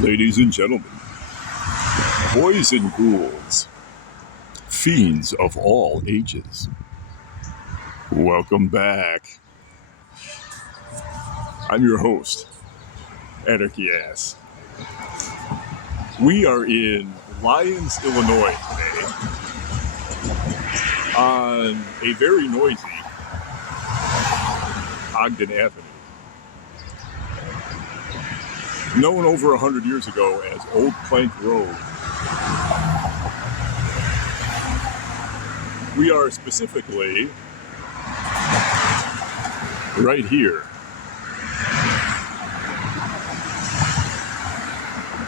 Ladies and gentlemen, boys and ghouls, fiends of all ages, welcome back. I'm your host, Anarchy Ass. We are in Lyons, Illinois today on a very noisy Ogden Avenue, known over 100 years ago as Old Plank Road. We are specifically right here.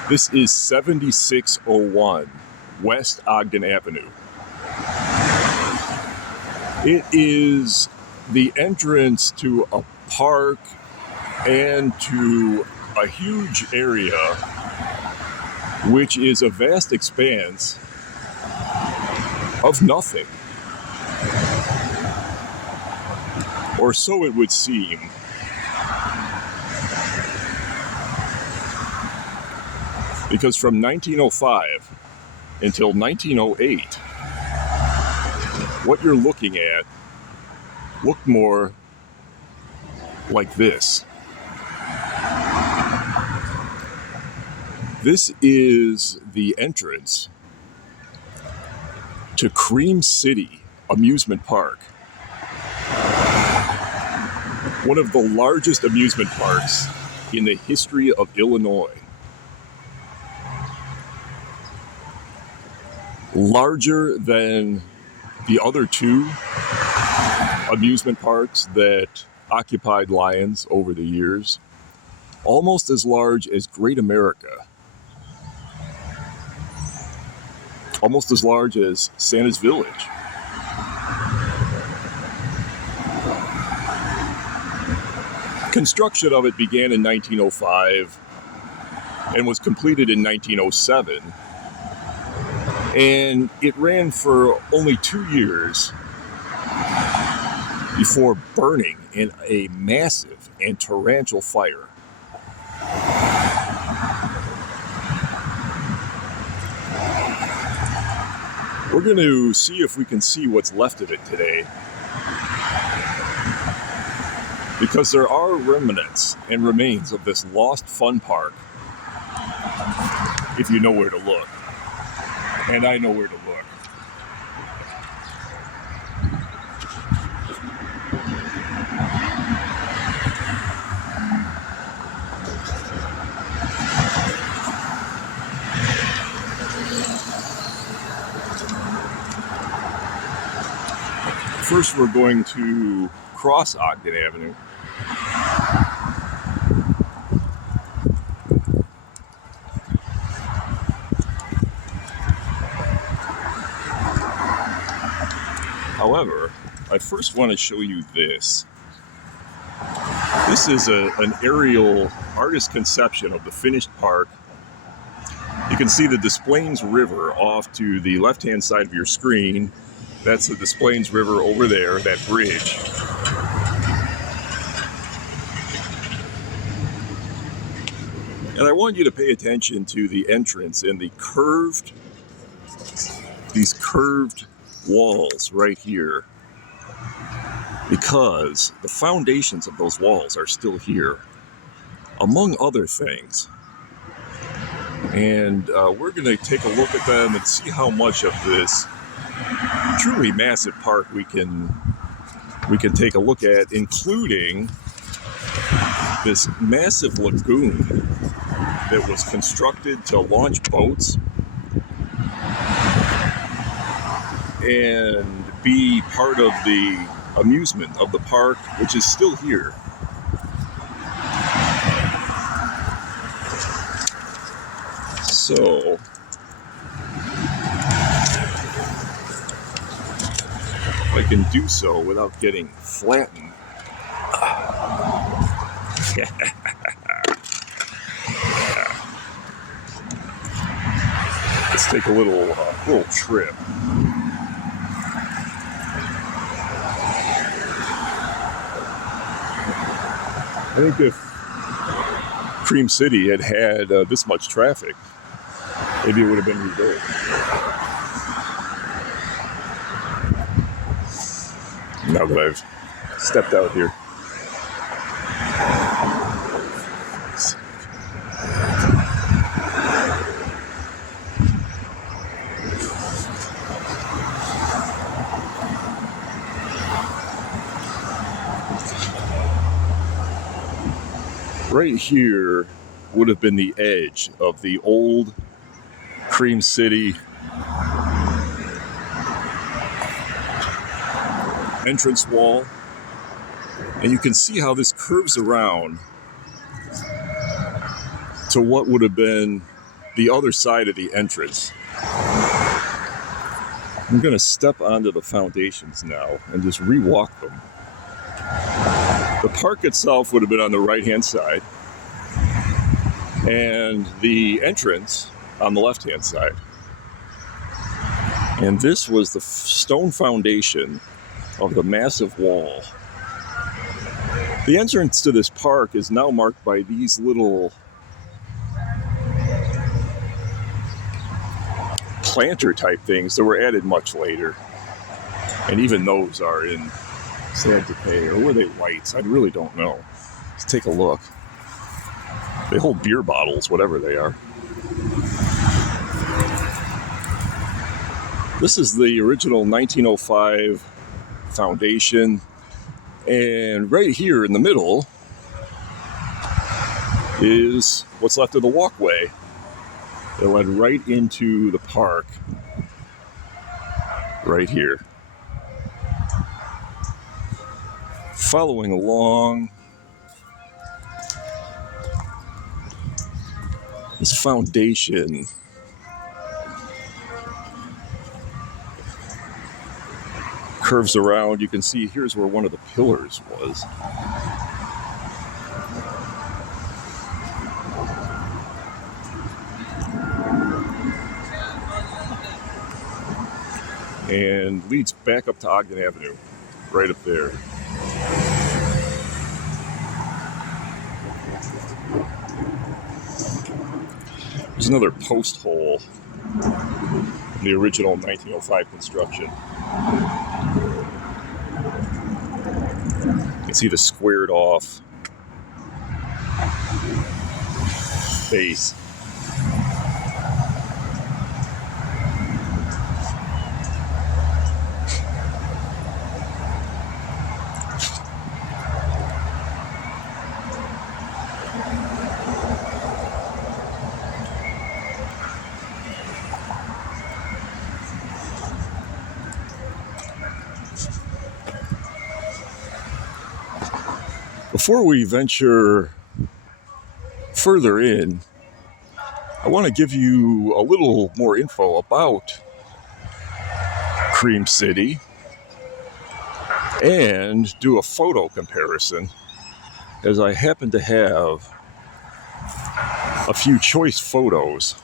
This is 7601 West Ogden Avenue. It is the entrance to a park and to a huge area, which is a vast expanse of nothing. Or so it would seem. Because from 1905 until 1908, what you're looking at looked more like this. This is the entrance to Cream City Amusement Park, one of the largest amusement parks in the history of Illinois. Larger than the other two amusement parks that occupied Lyons over the years, almost as large as Great America, almost as large as Santa's Village. Construction of it began in 1905 and was completed in 1907. And it ran for only 2 years before burning in a massive and torrential fire. We're going to see if we can see what's left of it today, because there are remnants and remains of this lost fun park, if you know where to look. And I know where to look. First, we're going to cross Ogden Avenue. However, I first want to show you this. This is an aerial artist conception of the finished park. You can see the Des Plaines River off to the left-hand side of your screen. That's the Des Plaines River over there, that bridge. And I want you to pay attention to the entrance and these curved walls right here, because the foundations of those walls are still here, among other things. And we're going to take a look at them and see how much of this truly massive park we can take a look at, including this massive lagoon that was constructed to launch boats and be part of the amusement of the park, which is still here. So, if I can do so without getting flattened. Let's take a little trip. I think if Cream City had had this much traffic, maybe it would have been rebuilt. Now that I've stepped out here. Right here would have been the edge of the old Cream City entrance wall. And you can see how this curves around to what would have been the other side of the entrance. I'm going to step onto the foundations now and just re-walk them. The park itself would have been on the right-hand side, and the entrance on the left-hand side. And this was the stone foundation of the massive wall. The entrance to this park is now marked by these little planter type things that were added much later. And even those are in sad decay, or were they lights? I really don't know. Let's take a look. They hold beer bottles, whatever they are. This is the original 1905 foundation, and right here in the middle is what's left of the walkway that led right into the park right here. Following along, this foundation curves around. You can see here's where one of the pillars was. And leads back up to Ogden Avenue, right up there. There's another post hole in the original 1905 construction. You can see the squared off base. Before we venture further in, I want to give you a little more info about Cream City and do a photo comparison, as I happen to have a few choice photos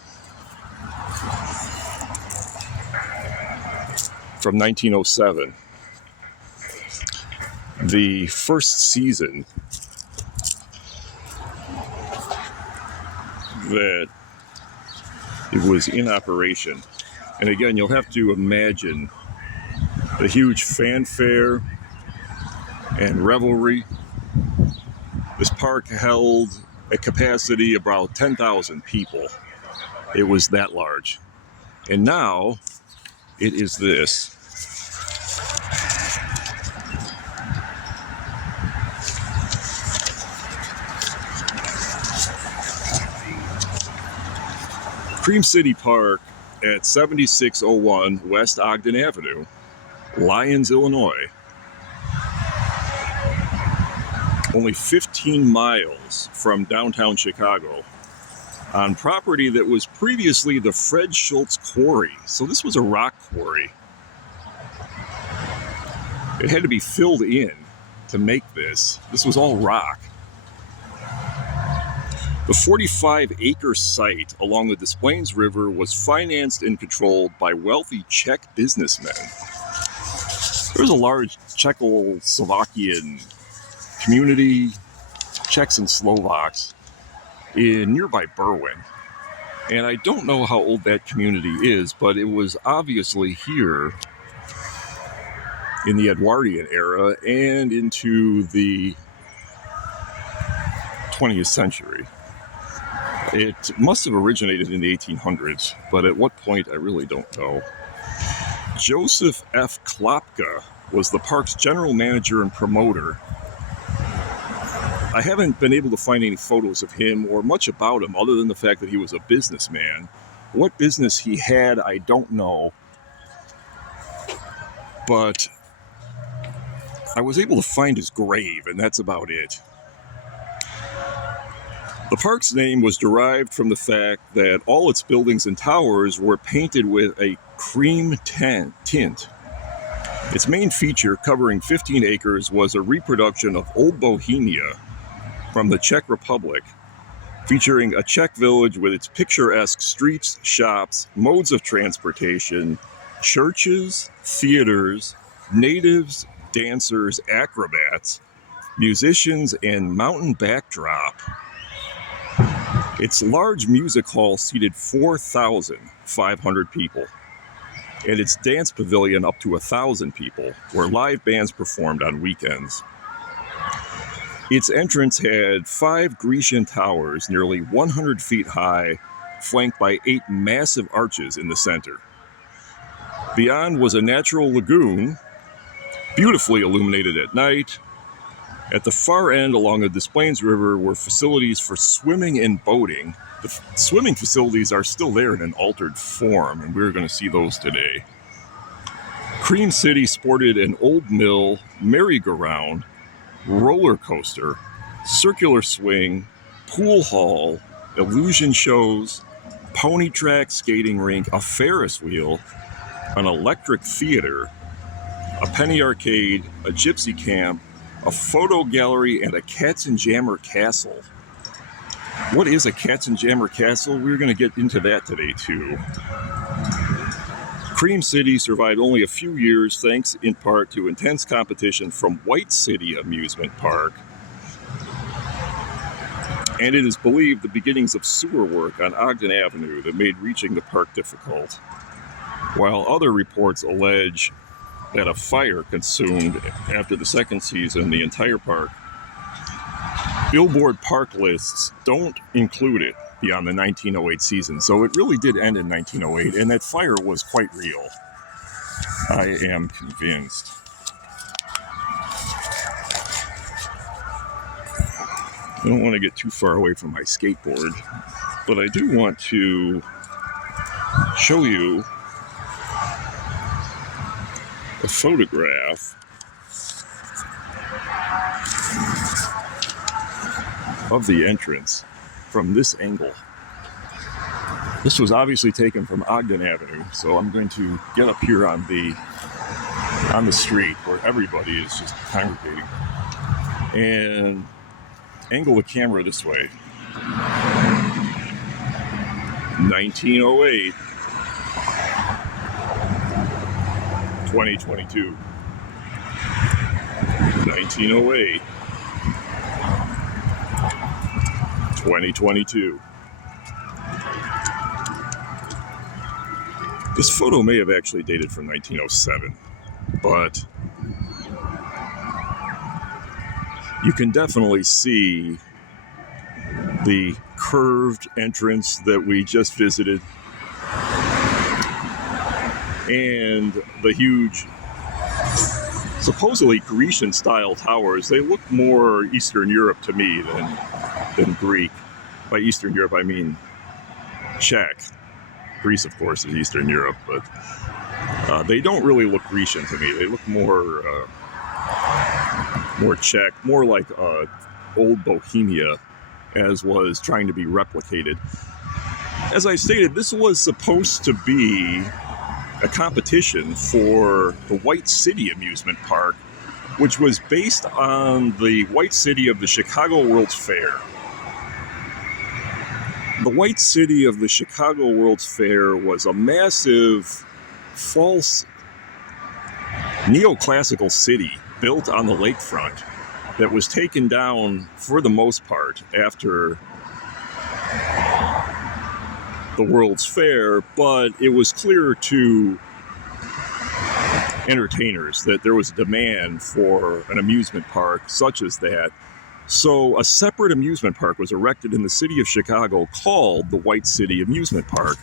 from 1907. The first season that it was in operation. And again, you'll have to imagine the huge fanfare and revelry. This park held a capacity of about 10,000 people. It was that large. And now it is this. Cream City Park at 7601 West Ogden Avenue, Lyons, Illinois. Only 15 miles from downtown Chicago, on property that was previously the Fred Schultz Quarry. So this was a rock quarry. It had to be filled in to make this. This was all rock. The 45-acre site along the Des Plaines River was financed and controlled by wealthy Czech businessmen. There was a large Czechoslovakian community, Czechs and Slovaks, in nearby Berwyn. And I don't know how old that community is, but it was obviously here in the Edwardian era and into the 20th century. It must have originated in the 1800s, but at what point I really don't know. Joseph F. Klopka was the park's general manager and promoter. I haven't been able to find any photos of him or much about him other than the fact that he was a businessman. What business he had, I don't know. But I was able to find his grave, and that's about it. The park's name was derived from the fact that all its buildings and towers were painted with a cream tint. Its main feature, covering 15 acres, was a reproduction of Old Bohemia from the Czech Republic, featuring a Czech village with its picturesque streets, shops, modes of transportation, churches, theaters, natives, dancers, acrobats, musicians, and mountain backdrop. Its large music hall seated 4,500 people, and its dance pavilion up to 1,000 people, where live bands performed on weekends. Its entrance had 5 Grecian towers, nearly 100 feet high, flanked by 8 massive arches in the center. Beyond was a natural lagoon, beautifully illuminated at night. At the far end along the Des Plaines River were facilities for swimming and boating. The swimming facilities are still there in an altered form, and we're going to see those today. Cream City sported an old mill, merry-go-round, roller coaster, circular swing, pool hall, illusion shows, pony track, skating rink, a Ferris wheel, an electric theater, a penny arcade, a gypsy camp, a photo gallery, and a Katzenjammer Castle. What is a Katzenjammer Castle? We're going to get into that today, too. Cream City survived only a few years, thanks in part to intense competition from White City Amusement Park. And it is believed the beginnings of sewer work on Ogden Avenue that made reaching the park difficult, while other reports allege that a fire consumed after the second season the entire park. Billboard park lists don't include it beyond the 1908 season, so it really did end in 1908, and that fire was quite real. I am convinced. I don't want to get too far away from my skateboard, but I do want to show you a photograph of the entrance from this angle. This was obviously taken from Ogden Avenue, so I'm going to get up here on the street where everybody is just congregating and angle the camera this way. 1908, 2022. 1908, 2022. This photo may have actually dated from 1907, but you can definitely see the curved entrance that we just visited and the huge, supposedly Grecian-style towers. They look more Eastern Europe to me than Greek. By Eastern Europe, I mean Czech. Greece, of course, is Eastern Europe, but they don't really look Grecian to me. They look more Czech, more like old Bohemia, as was trying to be replicated. As I stated, this was supposed to be a competition for the White City Amusement Park, which was based on the White City of the Chicago World's Fair. The White City of the Chicago World's Fair was a massive, false, neoclassical city built on the lakefront that was taken down, for the most part, after the World's Fair, but it was clear to entertainers that there was a demand for an amusement park such as that. So a separate amusement park was erected in the city of Chicago called the White City Amusement Park.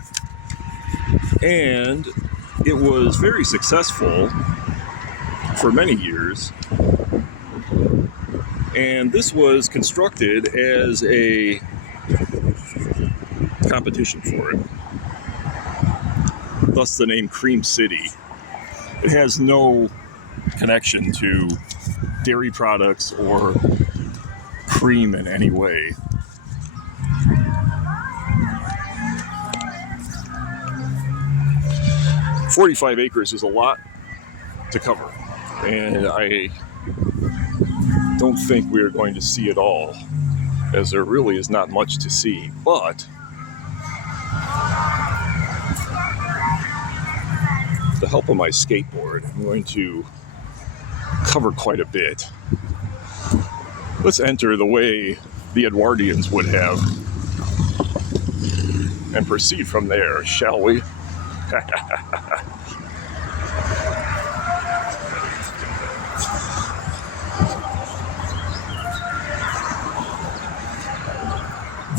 And it was very successful for many years. And this was constructed as a competition for it. Thus the name Cream City. It has no connection to dairy products or cream in any way. "45 acres is a lot to cover, and I don't think we are going to see it all, as there really is not much to see. But with the help of my skateboard, I'm going to cover quite a bit. Let's enter the way the Edwardians would have and proceed from there, shall we?"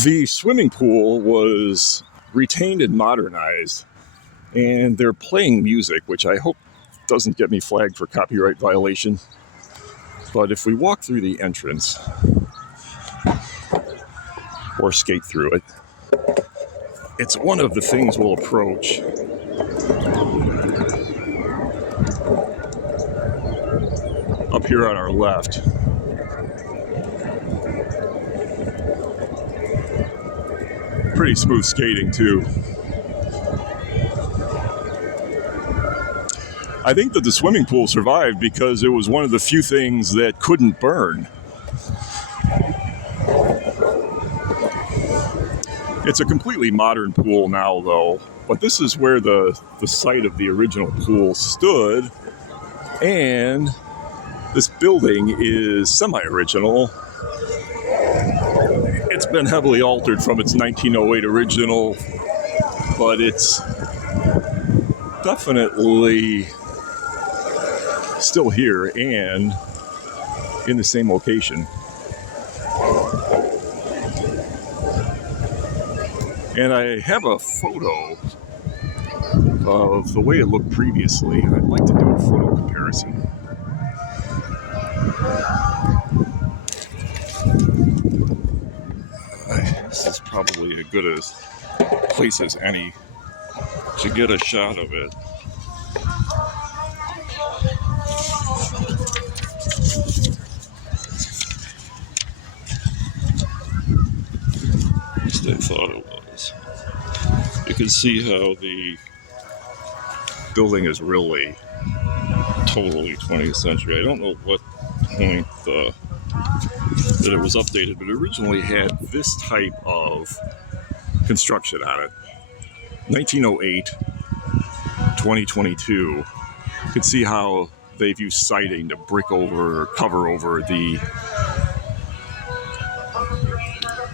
The swimming pool was retained and modernized, and they're playing music, which I hope doesn't get me flagged for copyright violation. But if we walk through the entrance or skate through it, it's one of the things we'll approach. Up here on our left. Pretty smooth skating too. I think that the swimming pool survived because it was one of the few things that couldn't burn. It's a completely modern pool now, though, but this is where the site of the original pool stood, and this building is semi-original. It's been heavily altered from its 1908 original, but it's definitely still here and in the same location. And I have a photo of the way it looked previously, and I'd like to do a photo comparison. This is probably as good a place as any to get a shot of it. At least I thought it was. You can see how the building is really totally 20th century. I don't know what point that it was updated, but it originally had this type of construction on it. 1908, 2022. You can see how they've used siding to brick over or cover over the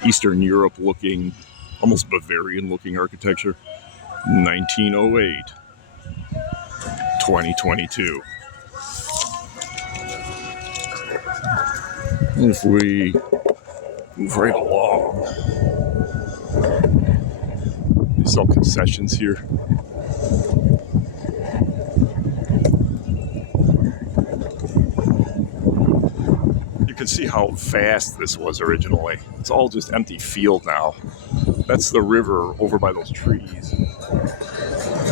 Eastern Europe looking, almost Bavarian looking architecture. 1908, 2022. If we move right along, they sell concessions here. You can see how vast this was originally. It's all just empty field now. That's the river over by those trees,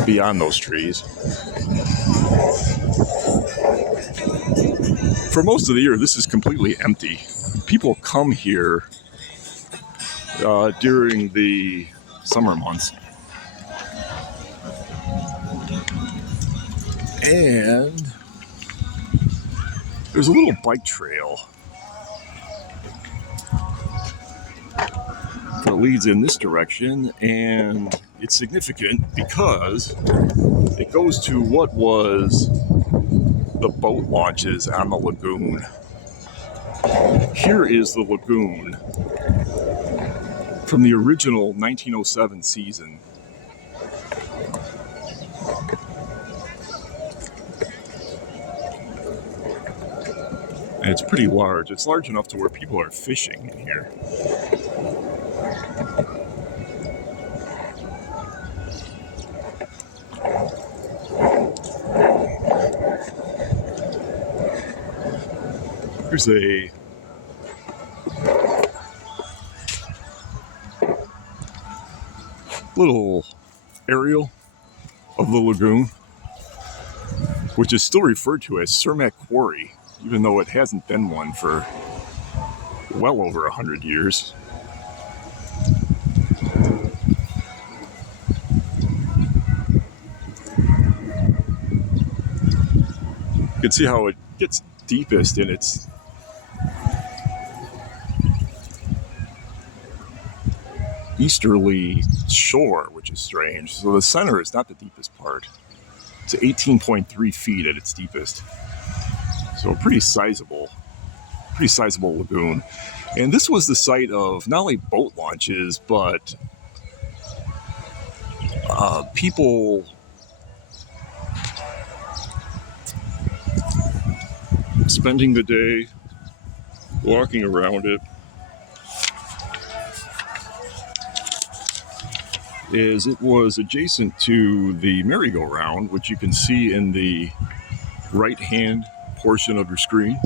beyond those trees. For most of the year, this is completely empty. People come here during the summer months. And there's a little bike trail that leads in this direction, and it's significant because it goes to what was the boat launches on the lagoon. Here is the lagoon from the original 1907 season. And it's pretty large. It's large enough to where people are fishing in here. Here's a little aerial of the lagoon, which is still referred to as Cermak Quarry, even though it hasn't been one for well over 100 years. You can see how it gets deepest in its easterly shore, which is strange. So the center is not the deepest part. It's 18.3 feet at its deepest. So a pretty sizable lagoon. And this was the site of not only boat launches, but people spending the day walking around it. Is it was adjacent to the merry-go-round, which you can see in the right-hand portion of your screen.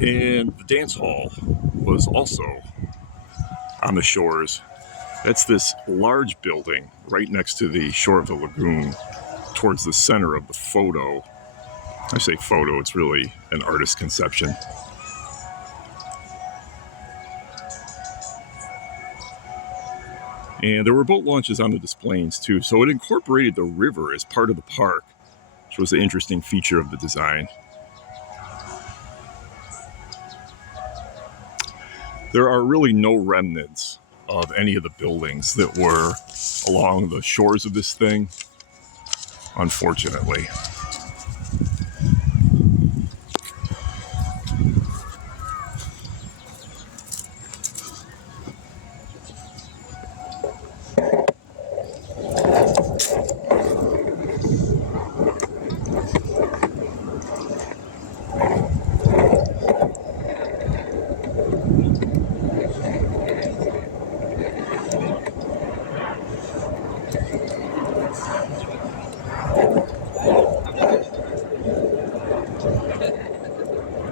And the dance hall was also on the shores. That's this large building right next to the shore of the lagoon, towards the center of the photo. I say photo, it's really an artist's conception. And there were boat launches on the displays too, so it incorporated the river as part of the park, which was an interesting feature of the design. There are really no remnants of any of the buildings that were along the shores of this thing, unfortunately.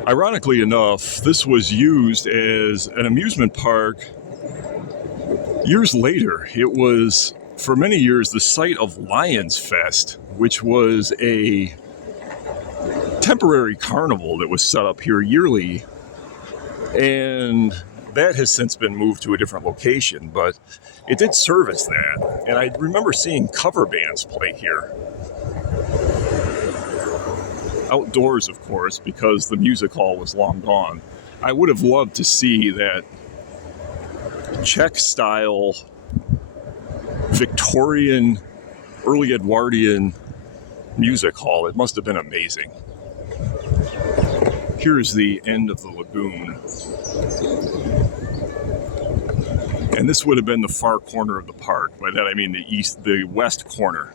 Ironically enough, this was used as an amusement park years later. It was, for many years, the site of Lions Fest, which was a temporary carnival that was set up here yearly. And that has since been moved to a different location, but it did service that. And I remember seeing cover bands play here. Outdoors, of course, because the music hall was long gone. I would have loved to see that Czech-style, Victorian, early Edwardian music hall. It must have been amazing. Here's the end of the lagoon. And this would have been the far corner of the park. By that I mean the west corner.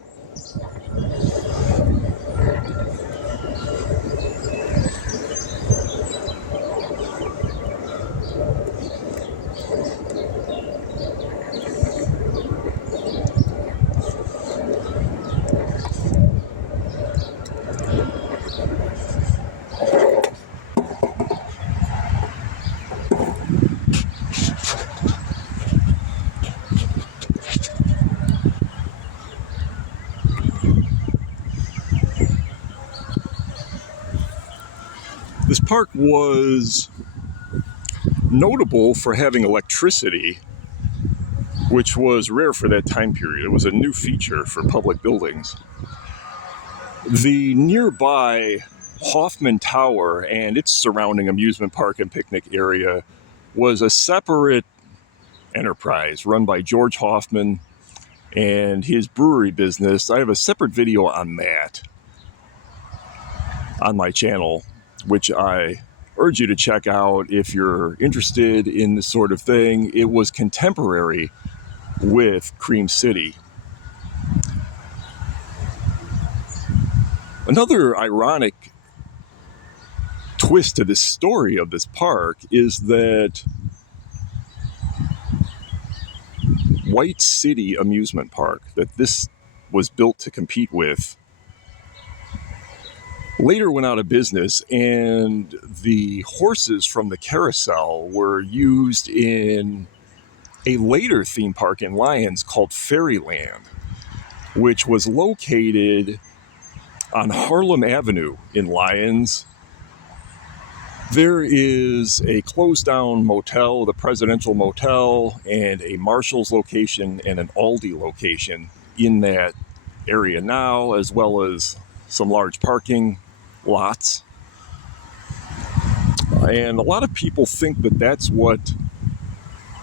This park was notable for having electricity, which was rare for that time period. It was a new feature for public buildings. The nearby Hoffman Tower and its surrounding amusement park and picnic area was a separate enterprise run by George Hoffman and his brewery business. I have a separate video on that on my channel, which I urge you to check out if you're interested in this sort of thing. It was contemporary with Cream City. Another ironic twist to this story of this park is that White City Amusement Park, that this was built to compete with, later went out of business, and the horses from the carousel were used in a later theme park in Lyons called Fairyland, which was located on Harlem Avenue in Lyons. There is a closed down motel, the Presidential Motel, and a Marshall's location and an Aldi location in that area now, as well as some large parking lots. And a lot of people think that that's what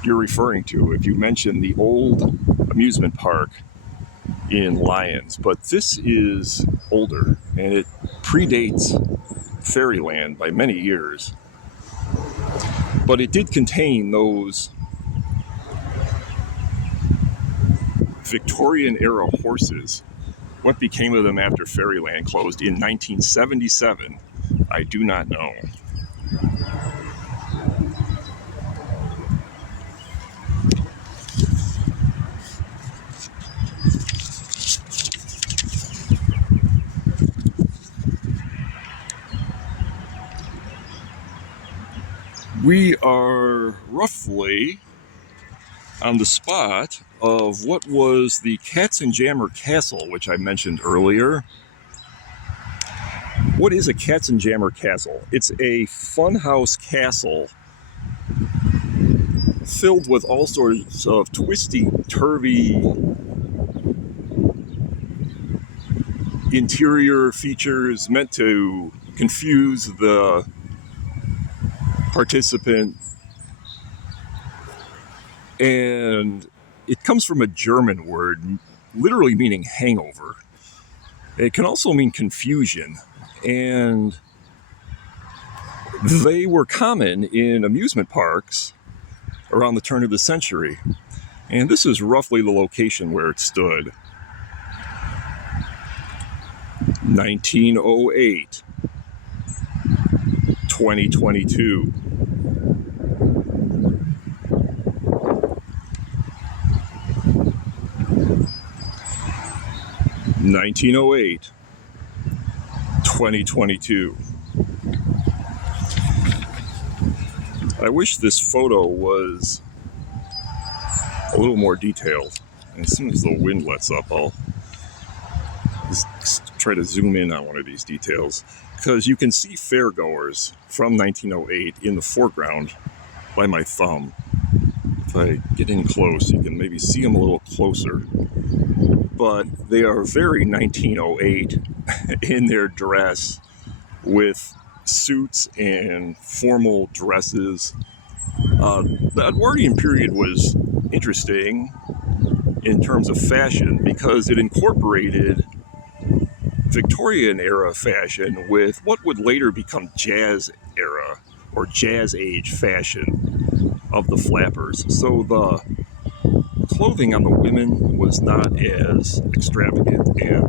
you're referring to if you mention the old amusement park in Lyons. But this is older, and it predates Fairyland by many years. But it did contain those Victorian era horses. What became of them after Fairyland closed in 1977, I do not know. We are roughly on the spot of what was the Katzenjammer Castle, which I mentioned earlier. What is a Katzenjammer Castle? It's a funhouse castle filled with all sorts of twisty-turvy interior features meant to confuse the participant, and it comes from a German word literally meaning hangover. It can also mean confusion, and they were common in amusement parks around the turn of the century, and this is roughly the location where it stood. 1908, 2022. 1908, 2022. I wish this photo was a little more detailed. And as soon as the wind lets up, I'll just try to zoom in on one of these details, because you can see fairgoers from 1908 in the foreground by my thumb. If I get in close, you can maybe see them a little closer. But they are very 1908 in their dress, with suits and formal dresses. The Edwardian period was interesting in terms of fashion because it incorporated Victorian era fashion with what would later become jazz era or jazz age fashion of the flappers. So the clothing on the women was not as extravagant and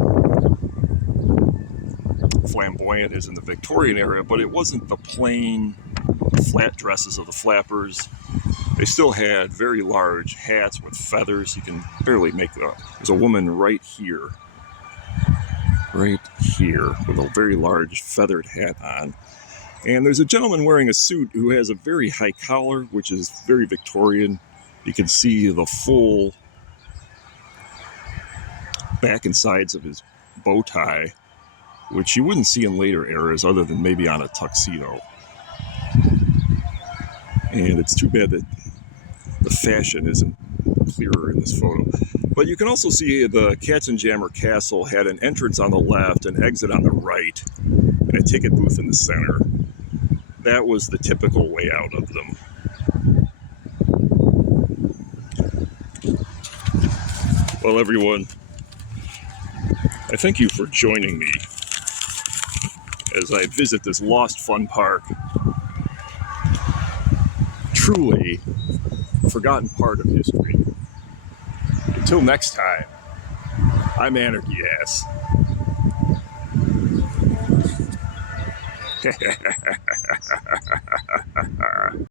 flamboyant as in the Victorian era, but it wasn't the plain flat dresses of the flappers. They still had very large hats with feathers. You can barely make that. There's a woman right here with a very large feathered hat on. And there's a gentleman wearing a suit who has a very high collar, which is very Victorian. You can see the full back and sides of his bow tie, which you wouldn't see in later eras other than maybe on a tuxedo. And it's too bad that the fashion isn't clearer in this photo. But you can also see the Katzenjammer Castle had an entrance on the left, an exit on the right, and a ticket booth in the center. That was the typical layout of them. Well, everyone, I thank you for joining me as I visit this lost fun park. Truly a forgotten part of history. Until next time, I'm Anarchy Ass.